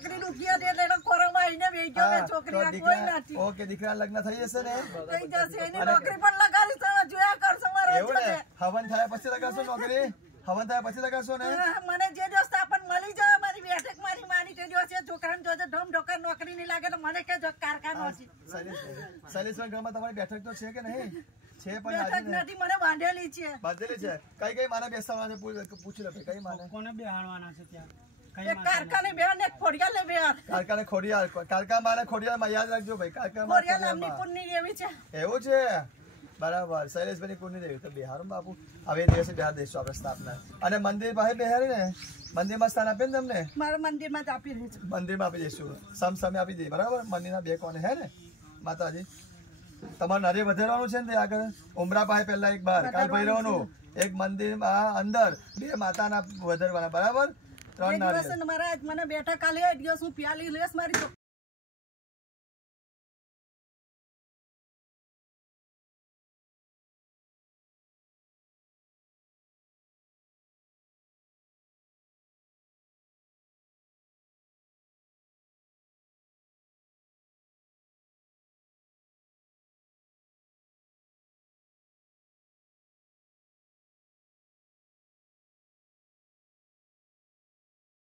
છોકરી દુખી હતી એટલે કોરોમાં આવીને બેસી ગયો મેં છોકરી કોઈ નથી ઓકે દીકરા લગ્ન થઈ જશે ને થઈ જશે એની નોકરી પણ લગાડીશ તમે જોયા કરશો મારા એવું ને હવન થાય પછી લગાડશો નોકરી હવન થાય પછી લગાડશો ને મને જે દિવસ પણ મળી જાય મારી બેઠક મારી માની તે દિવસે છોકરાને જોજે ઢોમ ઢોકર નોકરી નહીં લાગે તો મને કે જો કારખાનો છે શૈલેષભાઈ ઘરમાં તમારી બેઠક તો છે કે નહીં છે પણ બેઠક નથી મને બાંધેલી છે કઈ માને બેસાડવાના પૂછી લો કઈ માને કોને બેહાડવાના છે ત્યાં કારખાને બેન એક ખોડિયાલ ને બેન કારખાને ખોડિયાલ કારખા માને ખોડિયાલમાં યાદ રાખજો ભાઈ કારખા ખોડિયાલ નામની પુણ્ય એવી છે એવું છે બરાબર શૈલેષભાઈ પુણ્ય દેવી તો બિહાર બાપુ હવે દિવસે બિહાર દેશું આપણે સ્થાપના અને મંદિર પાસે બિહારી ને મંદિરમાં સ્થાન આપે ને તમને મારા મંદિરમાં જ આપી દઈશું મંદિરમાં આપી દઈશું સમય આપી દઈએ બરાબર મંદિરના બે કોને હે ને માતાજી તમારે નરે વધારવાનું છે ને આગળ ઉમરા પાસે પહેલા એક બાર કાલ ભૈરવનું એક મંદિરમાં અંદર બે માતાના વધારવાના બરાબર મને બેઠા કાલે દિવસ હું પ્યાલી લેસ મારી